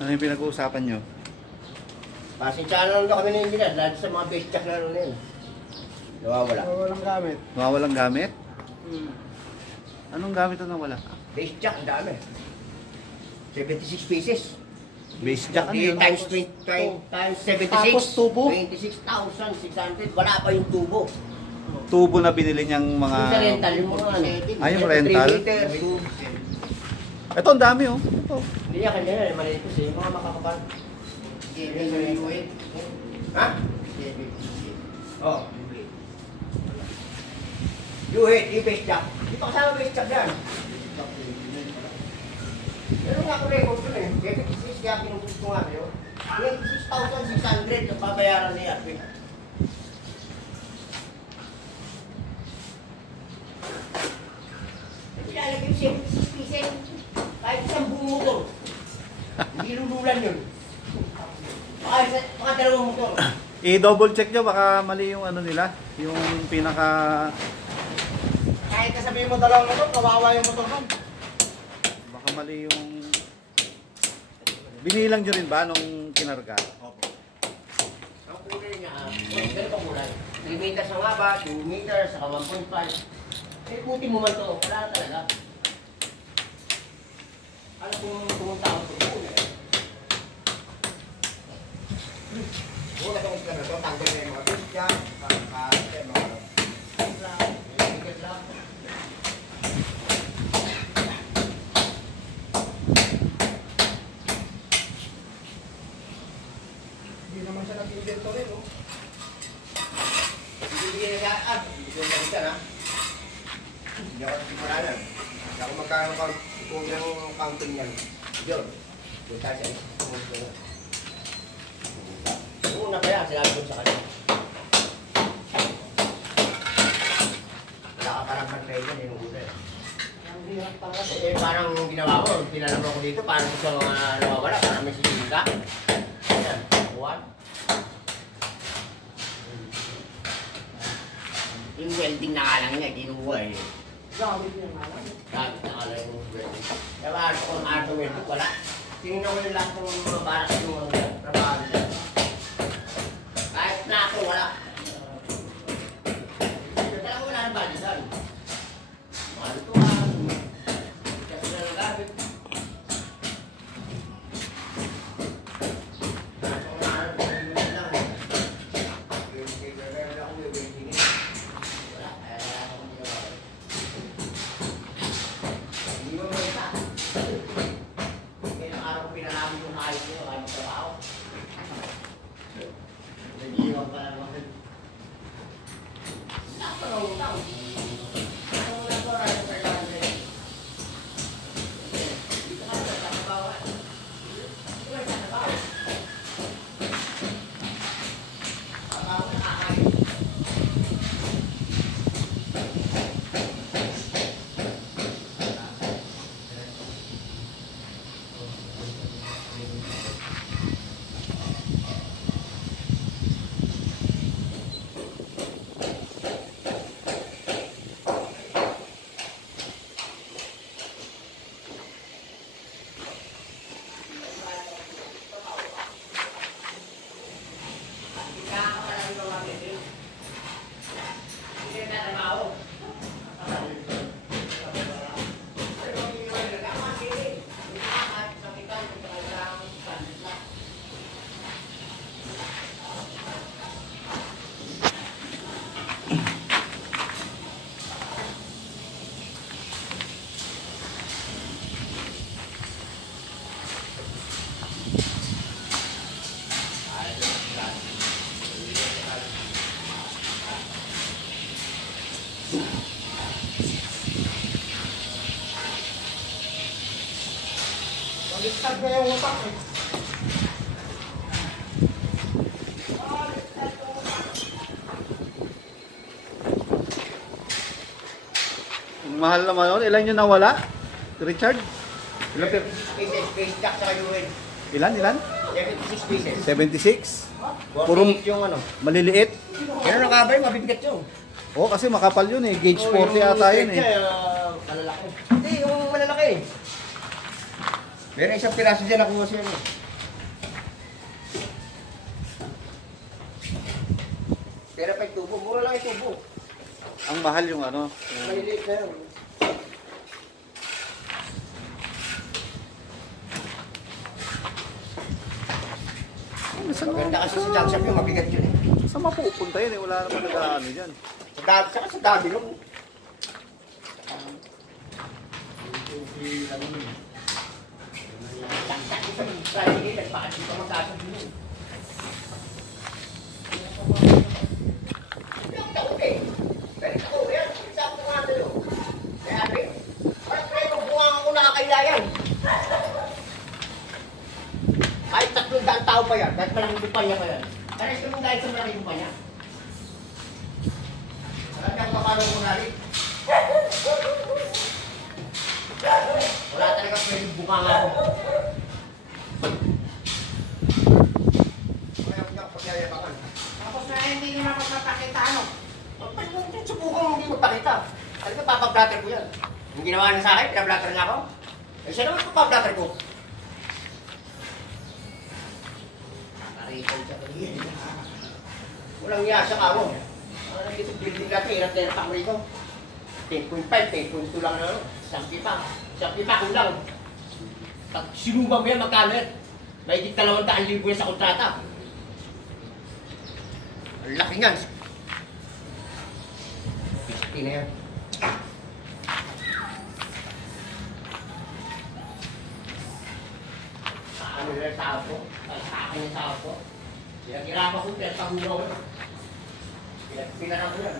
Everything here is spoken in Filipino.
Ano yung pinag-uusapan nyo? Pasensyahan lang kami ng engineer dahil sa mga base check na yun. Nawawala. Walang gamit. Nawawalang gamit? Anong gamit ang nawala? Base check, ang dami. 76 pieces. Base jack ano yun? Times 76. Tapos tubo? 26,600. Wala pa yung tubo. Tubo na binili niyang mga... Yung sa rental, yung mga ano. Ah, yung rental? 3 meters. Ito, ang dami oh. Ito. Hindi yan, kanya yan. Maliit kasi yung mga makakapal. Ha? Oo. U-hit, i-base jack. Hindi pa kasama base jack yan. Pero nga ko record ko na yun. 76 kaya pinupus ko nga kayo. 26,600 ang babayaran niya. Ilalagay yung 76 pieces. Kahit isang buong motor. Hindi lululan yun. Baka dalawang motor. I-double check nyo, baka mali yung ano nila. Yung pinaka... Kahit kasabihin mo dalawang motor, kawawa yung motor nun. Baka mali yung... Binilang nyo rin ba nung kinarga? Opo. Ang kulay niya, ganito ang kulay. 3 meters ang haba, 2 meters, saka 1.5. Eh, puti mo man to, wala na talaga. Alam kung pumunta ako sa kulay. Una itong isla na ito, tanggal na yung mga fish dyan, mga Hindi naman siya nag-inventory, no? bibigyan niya bibigyan niya dyan, ha? Hindi ako nagsimulanan. Hindi ako magkakaroon kung yung counting yan. Diyon. Doon tayo siya. Una pa yan, sinabi ko sa kanya. Wala ka parang mag-try dyan, yung una. Ang hirap talaga. Eh, parang ginawa ko, pinalaman ko dito, parang sa mga nawawala, parang may sisika. Ayan, buwan. Yung welding na kalang niya, ginuha eh. Gamit niya nga lang. Gamit na kalang yung welding. Kaya ba, kung auto welding, wala. Tingnan ko yung lahat ng mga barak yung mga trabaho nila. Kahit plato, wala. Talaga wala ng balisan. Mahal ito nga. Kasi na nagamit. Baliktad na yung utak eh. Ang mahal naman yun. Ilan yung nawala? Richard? Ilan? Pieces, face jack sa kayuhin. Ilan? 76 pieces. 76? Puro yung ano. Maliliit? Kaya nakabay, mabibigat yun. Oo, kasi makapal yun eh. Gauge 40 ata yun eh. Malalaki. Hindi, yung malalaki. Meron isang piraso dyan nakuha siya. Pero pa yung tubo, mura lang yung tubo. Ang mahal yung ano. Maliliit na yun. Maganda kasi sa jump shop yung mabigat yun eh. Saan mapupunta yun eh? Wala naman nag-ano dyan. Sa dami, saka sa dami nung. Kahit 300 tao pa yan, kahit malaking kumpanya pa yan. Parang ito mong dahil sa malaking kumpanya. Alam niya kung paano mo narin. Wala talaga pwedeng bunganga ko. Kaya mo niya pagyayabangan. Tapos na hindi naman ako napakita ano. Subukan mo hindi magpakita. Alam ka, papablatter ko yan. Yung ginawa niya sa akin, pinablatter niya ako. Eh, siya naman papablatter ko. Nakarikon siya kanina. Walang niya sa kawo. Ano dito, building natin, hirap na hirap ako rito. 10.5, 10.2 lang ano. Sampi pa kulang. Pag sinubang mo yan, magkano yan? May 200,000 yan sa kontrata. Ang laki nga. 50 na yan. Sa ano yung tao ko? Sa akin yung tao ko? Pinag-irapan ko, pinag-pahulaw ko. Pinag-pinarang ko yan.